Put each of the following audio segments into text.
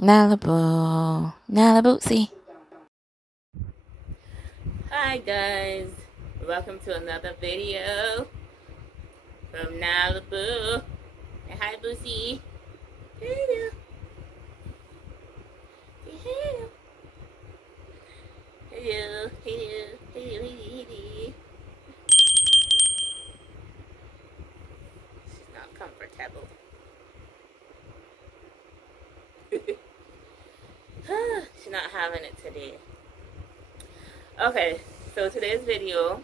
Nalabootsie. Hi guys, welcome to another video from Malibu. And hi Boosie. Hello. Hello. Hello. Hello. Hello. Hello. She's not comfortable. She's not having it today. Okay, so today's video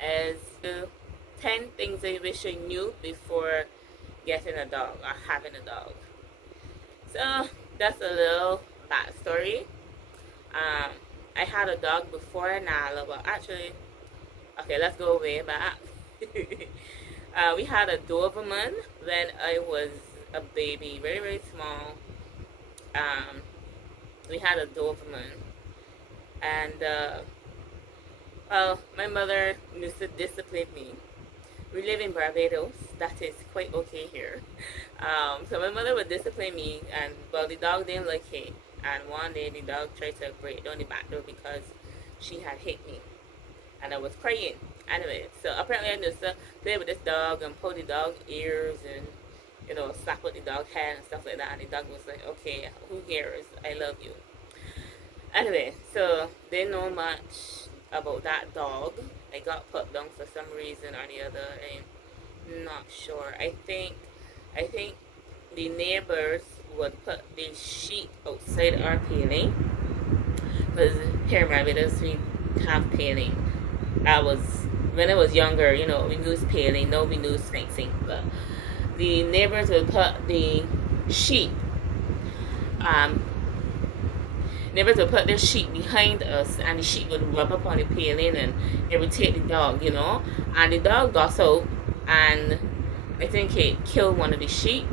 is 10 things I wish I knew before getting a dog or having a dog. So that's a little backstory. I had a dog before Nala, but actually, okay, let's go way back. We had a Doberman when I was a baby, very, very small. We had a Doberman. And, well, my mother used to discipline me. We live in Barbados. That is quite okay here. So my mother would discipline me, and, well, the dog didn't like it. And one day the dog tried to break down the back door because she had hit me. And I was crying. Anyway, so apparently I used to play with this dog and pull the dog's ears and, you know, slap with the dog's head and stuff like that. And the dog was like, okay, who cares? I love you. Anyway, so didn't know much about that dog. I got put down for some reason or the other. I'm not sure. I think the neighbors would put the sheep outside our paling, because here in Barbados we have paling. When I was younger, you know, we used paling. Now we use fencing. But the neighbors would put the sheep. Neighbors would put their sheep behind us, and the sheep would rub up on the paling and irritate the dog, you know. And the dog got out, and I think it killed one of the sheep.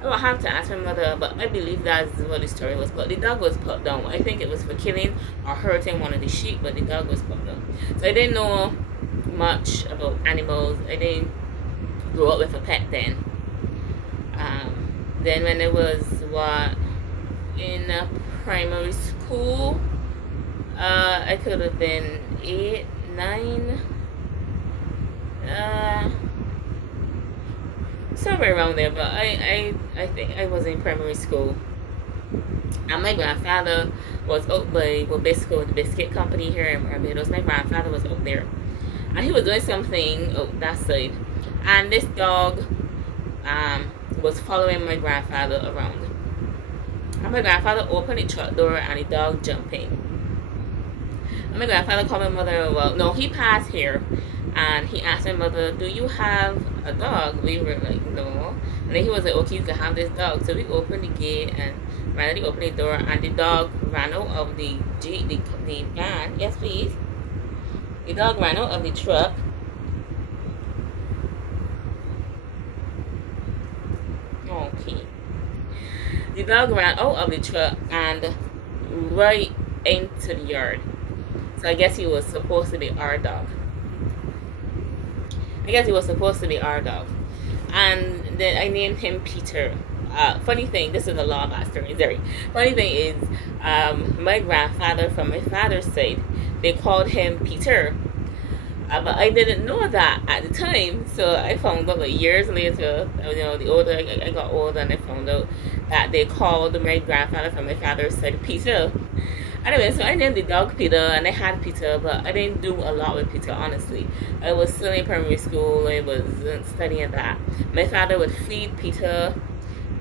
I don't have to ask my mother, but I believe that's what the story was. But the dog was put down. I think it was for killing or hurting one of the sheep, but the dog was put down. So I didn't know much about animals. I didn't grow up with a pet then. Then when I was, in primary school, I could have been 8, 9, somewhere around there, but I think I was in primary school. And my grandfather was out by Wabisco, the biscuit company here in Barbados. My grandfather was out there, and he was doing something out that side, and this dog was following my grandfather around. And my grandfather opened the truck door and the dog jumped in. And my grandfather called my mother. Well, no, he passed here, and he asked my mother, "Do you have a dog?" We were like, "No." And then he was like, "Okay, you can have this dog." So we opened the gate and randomly opened the door, and the dog ran out of the van. Yes, please. The dog ran out of the truck. Okay. The dog ran out of the truck and right into the yard. So I guess he was supposed to be our dog. And then I named him Peter. Funny thing, this is a long backstory, sorry. Funny thing is, my grandfather from my father's side, they called him Peter. But I didn't know that at the time, so I found out like years later. You know, the older I got older, and I found out that they called my grandfather from my father's side Peter. Anyway, so I named the dog Peter, and I had Peter, but I didn't do a lot with Peter, honestly. I was still in primary school. I wasn't studying that. My father would feed Peter,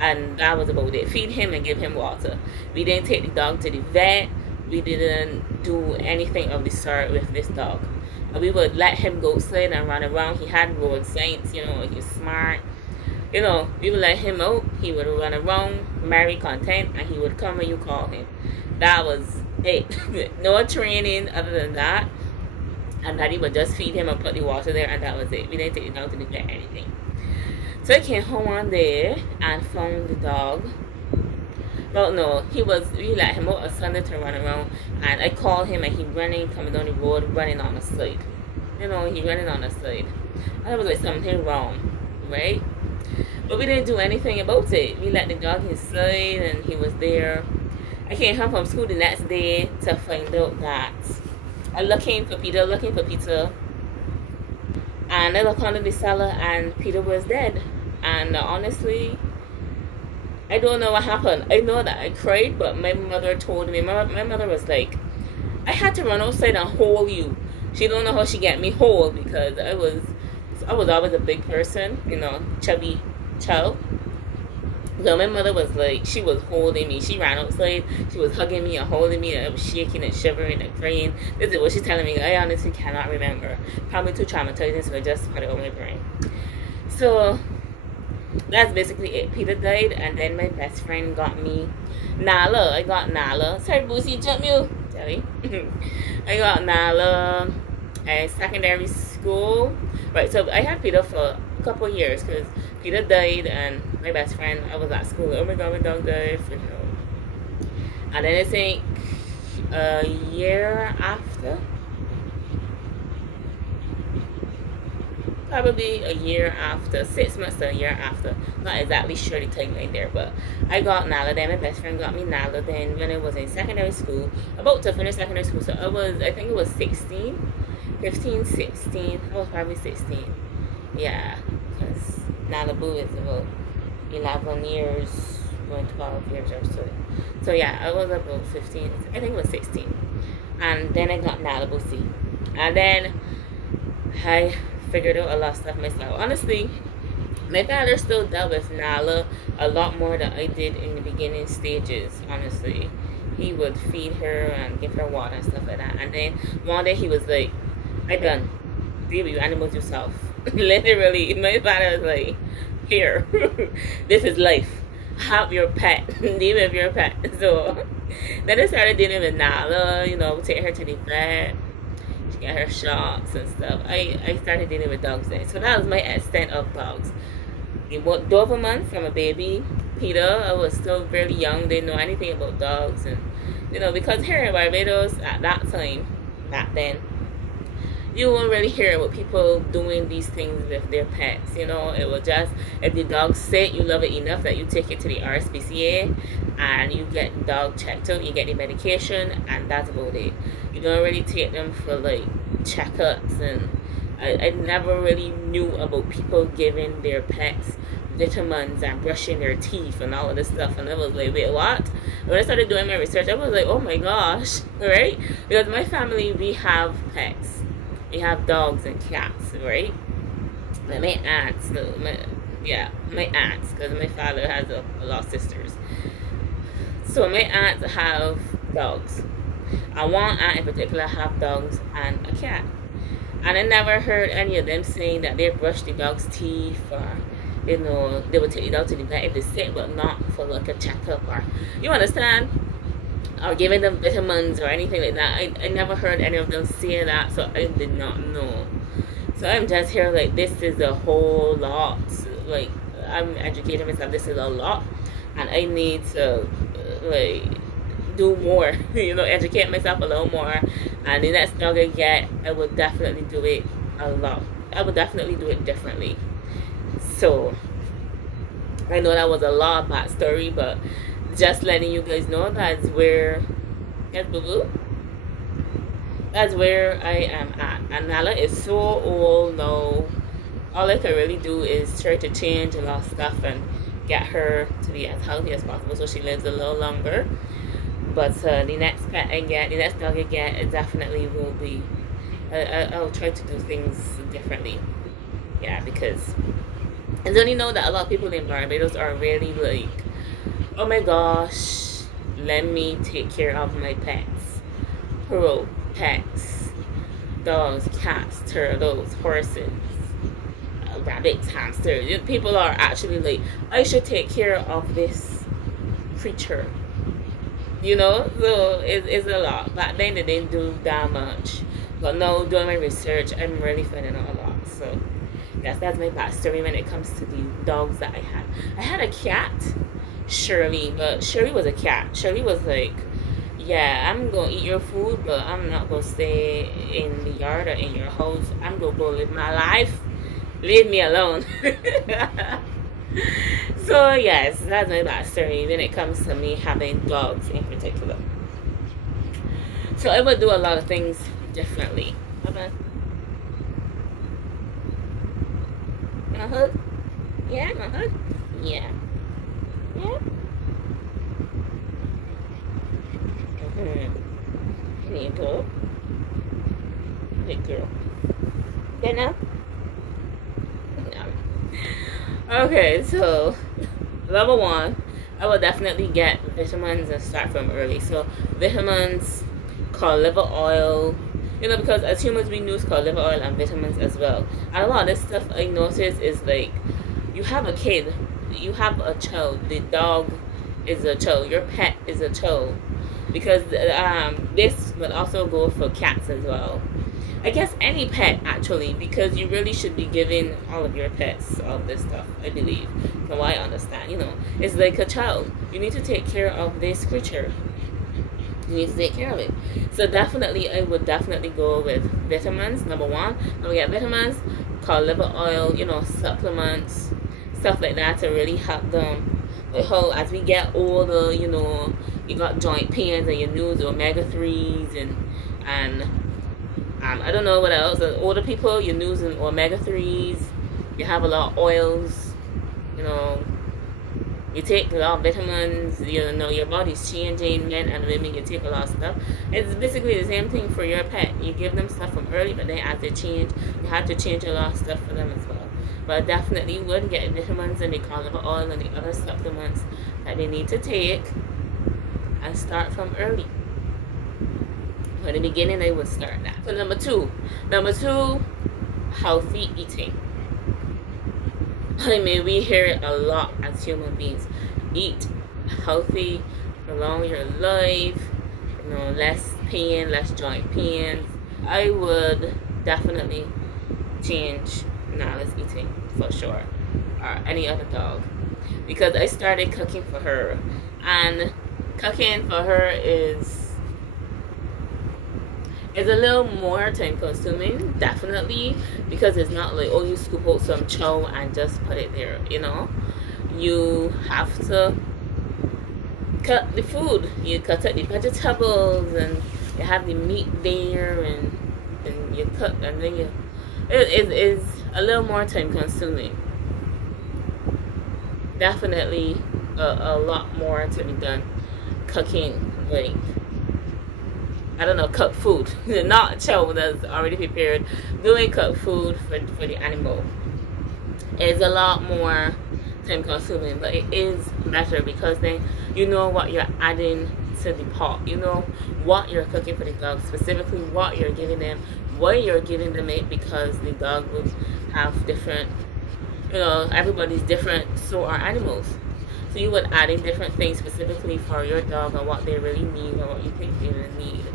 and that was about it. Feed him and give him water. We didn't take the dog to the vet. We didn't do anything of the sort with this dog. We would let him go outside and run around. He had road sense, you know, he was smart. You know, we would let him out. He would run around, marry content, and he would come when you call him. That was it. No training other than that. And Daddy would just feed him and put the water there, and that was it. We didn't take the dog to the vet or anything. So I came home one day and found the dog. Well, no, we let him out on Sunday to run around, and I called him, and he running, coming down the road, running on the side. You know, he running on the side. I was like, something wrong, right? But we didn't do anything about it. We let the dog inside and he was there. I came home from school the next day to find out that I'm looking for Peter, and I looked under the cellar and Peter was dead. And honestly, I don't know what happened. I know that I cried, but my mother told me, my mother was like, I had to run outside and hold you. She don't know how she get me hold because I was always a big person, you know, chubby child. So my mother was like, she was holding me. She ran outside. She was hugging me and holding me. And I was shaking and shivering and crying. This is what she's telling me. I honestly cannot remember. Probably too traumatizing, so I just put it on my brain. So that's basically it. Peter died, and then my best friend got me Nala. I got Nala. Sorry, Boosie, jump you. Sorry. I got Nala at secondary school. Right, so I had Peter for a couple of years because Peter died and my best friend, I was at school. Oh my god, my dog died. And then I think a year after, probably a year after, 6 months to a year after, not exactly sure the timeline there, but I got Nala. Then my best friend got me Nala. Then when I was in secondary school, about to finish secondary school, so I think it was 16, 15, 16, I was probably 16, yeah, because Nalabu is about 11 years, going 12 years or so. So yeah, I was about 15, I think it was 16. And then I got Nalabu C. And then I figured out a lot of stuff myself. Honestly, my father still dealt with Nala a lot more than I did in the beginning stages, honestly. He would feed her and give her water and stuff like that. And then one day he was like, I done. Deal with your animals yourself. Literally, my father was like, here, this is life. Have your pet. Deal with your pet. So then I started dealing with Nala, you know, take her to the vet, she get her shots and stuff. I started dealing with dogs then. So that was my extent of dogs. The Doberman from a baby. Peter, I was still very young, didn't know anything about dogs. And, you know, because here in Barbados at that time, back then, you won't really hear about people doing these things with their pets. You know, it was just, if the dog's sick, you love it enough that you take it to the RSPCA and you get the dog checked out, you get the medication, and that's about it. You don't really take them for like checkups. And I never really knew about people giving their pets vitamins and brushing their teeth and all of this stuff. And I was like, wait, what? When I started doing my research, I was like, oh my gosh, right? Because my family, we have pets. We have dogs and cats, right? Like my aunts, my aunts, because my father has a lot of sisters. So my aunts have dogs. And one aunt in particular have dogs and a cat. And I never heard any of them saying that they brush the dog's teeth, or, you know, they would take the dog to the vet if they're sick, but not for like a checkup, or, you understand? Or giving them vitamins or anything like that. I never heard any of them say that, so I did not know. So I'm just here like, this is a whole lot. Like, I'm educating myself, this is a lot. And I need to, like, do more, you know, educate myself a little more. And the next dog I get, I would definitely do it a lot. I would definitely do it differently. So, I know that was a lot of backstory, but just letting you guys know that's where, yes, boo-boo, that's where I am at. And Nala is so old now. All I can really do is try to change a lot of stuff and get her to be as healthy as possible so she lives a little longer. But the next pet I get, the next dog I get, it definitely will be, I'll try to do things differently. Yeah, because I only know that a lot of people in Barbados are really like, oh my gosh, let me take care of my pets. Pets, dogs, cats, turtles, horses, rabbits, hamsters. People are actually like, I should take care of this creature. You know, so it's a lot. Back then they didn't do that much. But now, doing my research, I'm really finding out a lot. So, yes, that's my backstory when it comes to the dogs that I had. I had a cat, Shirley, but Shirley was a cat. Shirley was like, yeah, I'm going to eat your food, but I'm not going to stay in the yard or in your house. I'm going to go live my life. Leave me alone. So yes, that's my backstory when it comes to me having dogs in particular. So I would do a lot of things differently. Okay. My hug? Yeah, my hug? Yeah. Yeah. Mm-hmm. There you go. Good girl. Good enough? No. Okay, so level one, I will definitely get vitamins and start from early. So vitamins, cod liver oil, you know, because as humans we use cod liver oil and vitamins as well. And a lot of this stuff I notice is like, you have a kid, you have a child, the dog is a child, your pet is a child, because this will also go for cats as well. I guess any pet actually, because you really should be giving all of your pets all this stuff, I believe, from what I understand. You know, it's like a child. You need to take care of this creature. You need to take care of it. So definitely, I would definitely go with vitamins, number one. I'm gonna get vitamins, cod liver oil, you know, supplements, stuff like that to really help them. The whole, as we get older, you know, you got joint pains and you use omega-3s and I don't know what else. Older people, you're using omega-3s. You have a lot of oils. You know, you take a lot of vitamins. You know, your body's changing. Men and women, you take a lot of stuff. It's basically the same thing for your pet. You give them stuff from early, but then as they change, you have to change a lot of stuff for them as well. But I definitely would get vitamins and the cod liver oil and the other supplements that they need to take and start from early. In the beginning, I would start that. So number two, healthy eating. I mean, we hear it a lot as human beings. Eat healthy, prolong your life, you know, less pain, less joint pains. I would definitely change Nala's eating for sure, or any other dog, because I started cooking for her, and cooking for her is a little more time consuming, definitely, because it's not like, oh, you scoop out some chow and just put it there, you know. You have to cut the food. You cut up the vegetables and you have the meat there and you cook, and then it is a little more time consuming. Definitely a lot more to be done cooking, like, I don't know, cooked food, not chow that's already prepared. Doing cooked food for the animal is a lot more time consuming, but it is better because then you know what you're adding to the pot. You know what you're cooking for the dog, specifically what you're giving them, what you're giving them it, because the dog will have different, you know, everybody's different, so are animals. So you would add in different things specifically for your dog and what they really need or what you think they really need.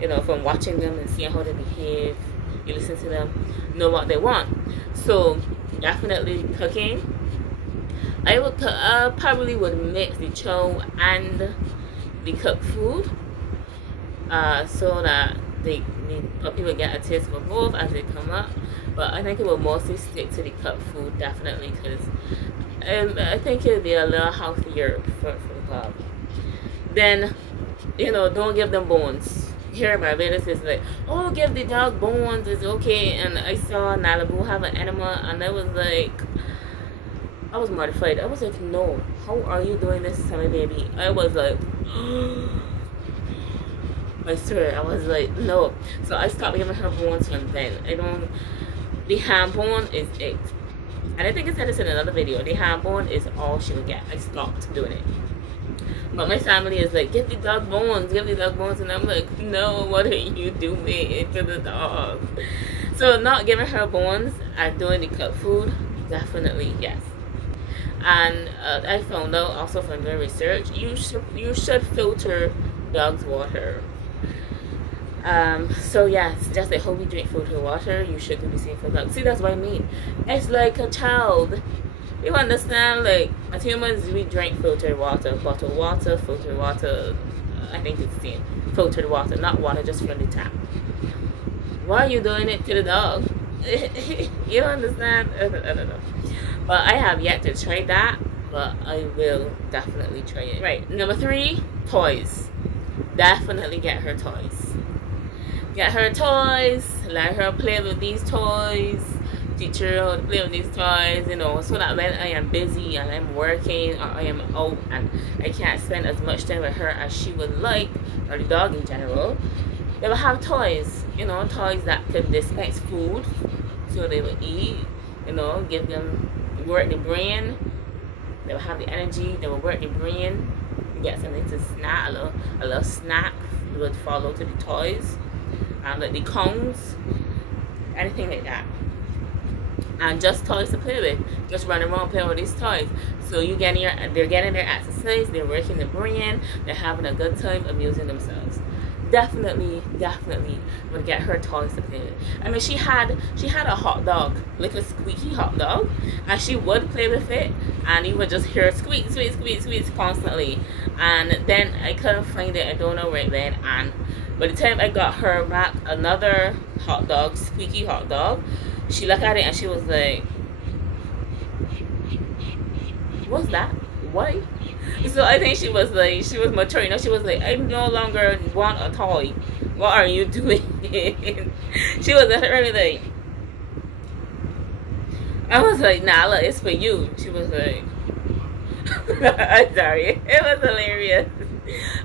You know, from watching them and seeing how they behave, you listen to them, know what they want. So definitely cooking. I probably would mix the chow and the cooked food, so that people get a taste for both as they come up. But I think it will mostly stick to the cooked food, definitely, because I think it'll be a little healthier for the dog. Then, you know, don't give them bones. Here in Barbados is like, oh, give the dog bones, it's okay. And I saw Nalabu have an enema, and I was like, I was mortified. I was like, no, how are you doing this to my baby? I was like, I swear, I was like, no. So I stopped giving her bones from then. The ham bone is it. And I think I said this in another video. The ham bone is all she would get. I stopped doing it. But my family is like, give the dog bones, give the dog bones. And I'm like, no, what are you doing to the dog? So not giving her bones and doing the cooked food, definitely yes. And I found out also from the research, you should filter dog's water. So yes, just like how we drink filtered water, you should do the same for dogs. See, that's what I mean. It's like a child. You understand? Like, as humans, we drink filtered water, bottled water, filtered water. I think it's the same. Filtered water, not water just from the tap. Why are you doing it to the dog? You understand? I don't know. But I have yet to try that, but I will definitely try it. Right, number 3, toys. Definitely get her toys. Get her toys, let her play with these toys, teach her how to play with these toys, you know, so that when I am busy and I'm working or I am out and I can't spend as much time with her as she would like, or the dog in general, they will have toys, you know, toys that could dispense food, so they will eat, you know, give them, work the brain, they will have the energy, they will work the brain, get something to snack, a little snack would follow to the toys, like the cones, anything like that. And just toys to play with. Just run around playing with these toys. So they're getting their exercise, they're working the brain, they're having a good time amusing themselves. Definitely would get her toys to play with. I mean, she had a hot dog, like a squeaky hot dog, and she would play with it, and you would just hear squeak constantly. And then I couldn't find it. I don't know where it went. And by the time I got her back another hot dog, squeaky hot dog, she looked at it and she was like, "What's that? Why?" So I think she was mature, you know. She was like, "I no longer want a toy. What are you doing?" She was really like, I was like, "Nah, look, it's for you." She was like, I'm sorry. It was hilarious.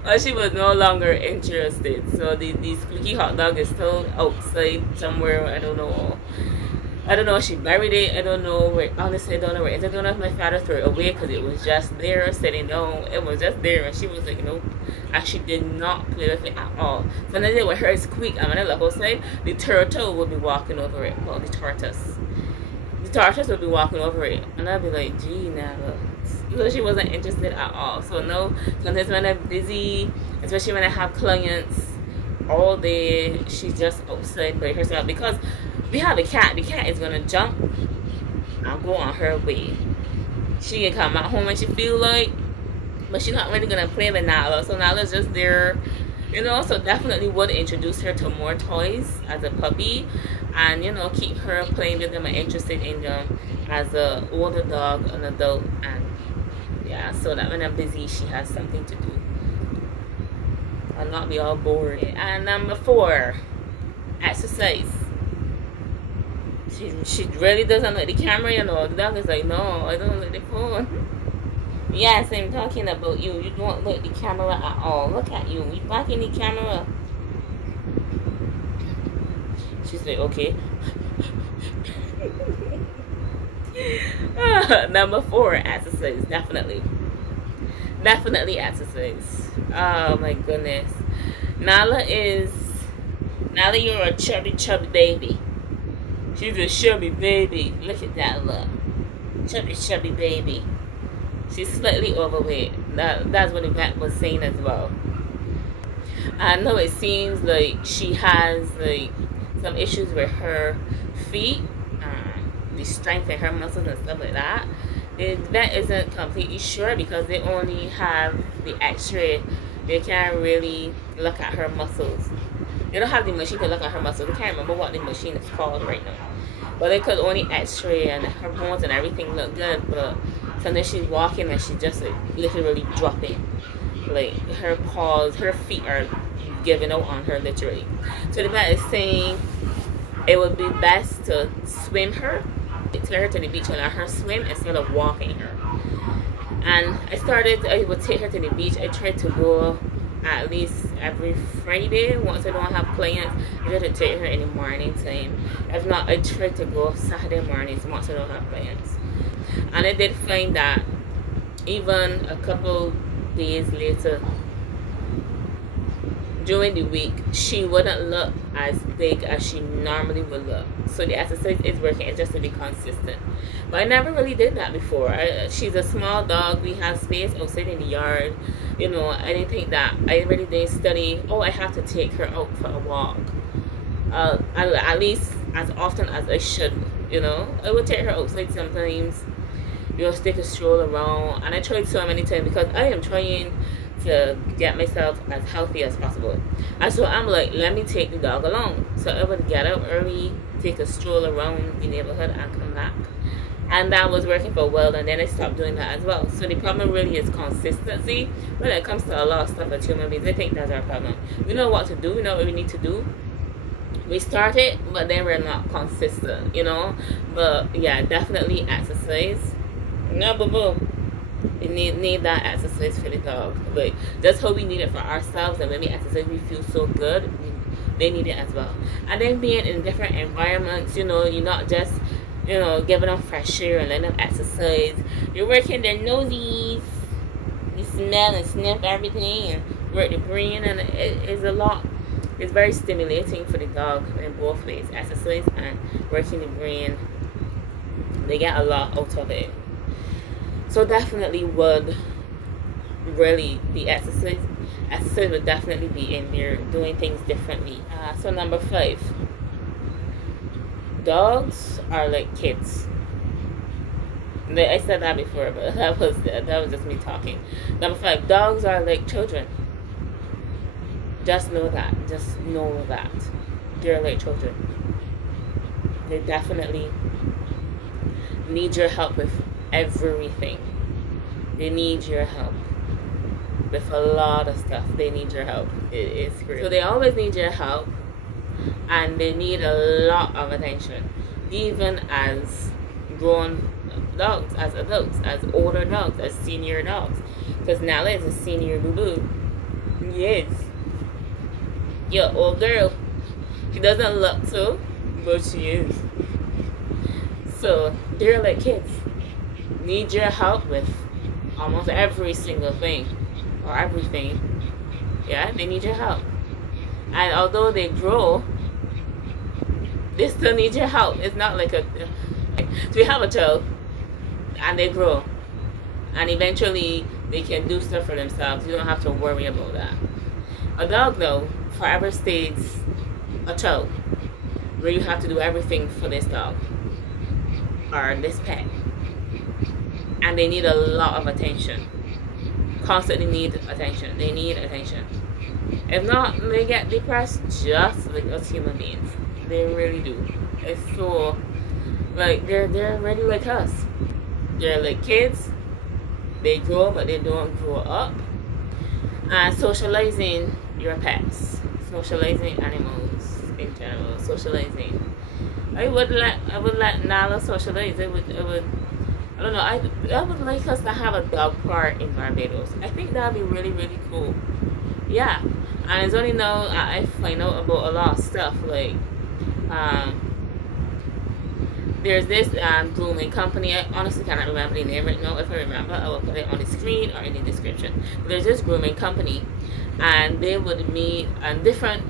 But she was no longer interested. So the squeaky hot dog is still outside somewhere. I don't know if she buried it. I don't know where. Honestly, I don't know where it is. I don't know if my father threw it away because it was just there sitting down. It was just there, and she was like, nope. And she did not play with it at all. So when I did with her squeak, and when I look outside, the turtle would be walking over it. Well, the tortoise would be walking over it, and I'd be like, gee, never. So she wasn't interested at all. So no, sometimes when I'm busy, especially when I have clients all day, she's just outside by herself because we have a cat. The cat is gonna jump and go on her way. She can come back home when she feel like, but she's not really gonna play with Nala. So Nala's just there, you know. So definitely would introduce her to more toys as a puppy, and you know, keep her playing with them and interested in them as a older dog, an adult, and yeah, so that when I'm busy, she has something to do and not be all bored. And number 4, exercise. She really doesn't like the camera, you know. The dog is like, no, I don't like the phone. Yes, I'm talking about you. You don't like the camera at all. Look at you. You back in the camera. She's like, okay. Number 4, exercise. Definitely exercise. Oh my goodness. Nala, you're a chubby baby. She's a chubby baby. Look at that look. Chubby baby. She's slightly overweight. That's what the vet was saying as well. I know it seems like she has like some issues with her feet, the strength in her muscles and stuff like that. The vet isn't completely sure because they only have the x-ray. They can't really look at her muscles. They don't have the machine to look at her muscles. They can't remember what the machine is called right now. But they could only x-ray and her bones and everything look good. But sometimes she's walking and she's just like literally dropping. Like her paws, her feet are giving out on her literally. So the vet is saying it would be best to swim her. Take her to the beach and let her swim instead of walking her. And I would take her to the beach. I try to go at least every Friday. Once I don't have clients, I try to take her in the morning time. If not, I try to go Saturday mornings once I don't have clients. And I did find that even a couple days later, during the week, she wouldn't look as big as she normally would look. So the exercise is working. It's just to be consistent. But I never really did that before. She's a small dog. We have space outside in the yard. You know, I didn't think that. I really didn't study, oh, I have to take her out for a walk. At least as often as I should, you know. I would take her outside sometimes. You know, take a stroll around. And I tried so many times because I am trying to get myself as healthy as possible. And so I'm like, let me take the dog along. So I would get up early, take a stroll around the neighborhood and come back. and that was working for a while, and then I stopped doing that as well. So the problem really is consistency when it comes to a lot of stuff as human beings. I think that's our problem. We know what to do, we know what we need to do, we start it, but then we're not consistent, you know. But yeah, definitely exercise. No, boo boo. We need that exercise for the dog. But that's how we need it for ourselves, and when we exercise we feel so good. They need it as well. And then being in different environments, you know, you're not just, you know, giving them fresh air and letting them exercise. You're working their nosies, you smell and sniff everything and work the brain, and it is a lot. It's very stimulating for the dog in both ways, exercise and working the brain. They get a lot out of it. So definitely would really be exercise. Exercise would definitely be in there, doing things differently. So number 5, dogs are like kids. I said that before, but that was just me talking. Number 5, dogs are like children. Just know that. Just know that. They're like children. They definitely need your help with everything. They need your help with a lot of stuff. They need your help. It's great. So they always need your help, and they need a lot of attention, even as grown dogs, as adults, as older dogs, as senior dogs. Because Nala is a senior boo-boo. Yes. Your old girl. She doesn't look so, but she is. So they're like kids. Need your help with almost every single thing, or everything. Yeah, they need your help. And although they grow, they still need your help. It's not like so we have a child and they grow, and eventually they can do stuff for themselves. You don't have to worry about that. A dog, though, forever stays a child, where you have to do everything for this dog or this pet. And they need a lot of attention. Constantly need attention. They need attention. If not, they get depressed just like us human beings. They really do. It's so, like, they're really like us. They're like kids. They grow, but they don't grow up. And socializing your pets. Socializing animals in general. Socializing. I would let Nala socialize. I don't know, I would like us to have a dog park in Barbados. I think that would be really, really cool. Yeah. And it's only now I find out about a lot of stuff. Like, there's this grooming company. I honestly cannot remember the name right now. If I remember, I will put it on the screen or in the description. But there's this grooming company, and they would meet different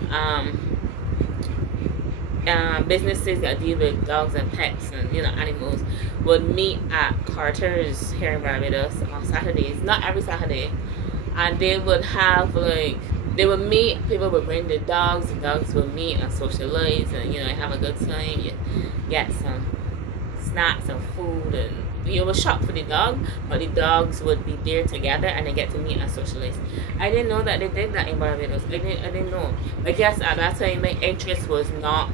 businesses that deal with dogs and pets and, you know, animals would meet at Carter's here in Barbados on Saturdays, not every Saturday, and they would have, like, they would meet, people would bring the dogs would meet and socialize and, you know, have a good time. You get some snacks and food, and you would shop for the dog, but the dogs would be there together and they get to meet and socialize. I didn't know that they did that in Barbados. I didn't know. I guess at that time my interest was not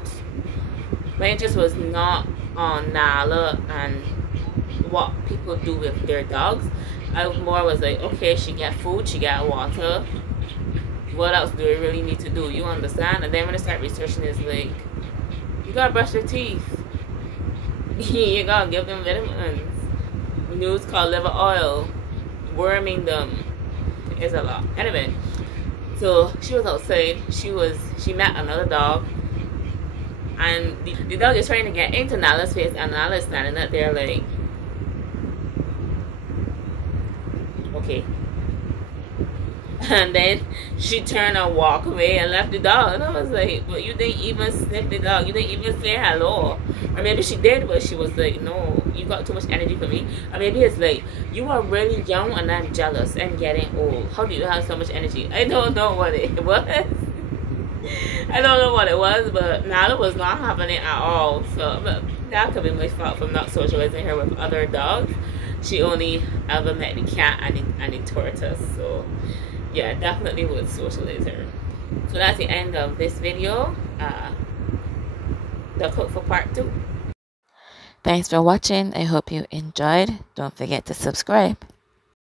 on Nala and what people do with their dogs. I more was like, okay, she get food, she get water. What else do we really need to do? You understand? And then when I start researching, it's like, you gotta brush their teeth. You gotta give them vitamins. News called liver oil. Worming them. It's a lot. Anyway, so she was outside. She met another dog. And the dog is trying to get into Nala's face, and Nala is standing up there like, okay. And then she turned and walked away and left the dog. And I was like, but you didn't even sniff the dog. You didn't even say hello. Or maybe she did, but she was like, no, you got too much energy for me. Or maybe it's like, you are really young and I'm jealous and getting old. How do you have so much energy? I don't know what it was. I don't know what it was, but Nala was not having it at all. So but that could be my fault for not socializing her with other dogs. She only ever met the cat and the tortoise. So yeah, definitely would socialize her. So that's the end of this video. The cook for part 2. Thanks for watching. I hope you enjoyed. Don't forget to subscribe.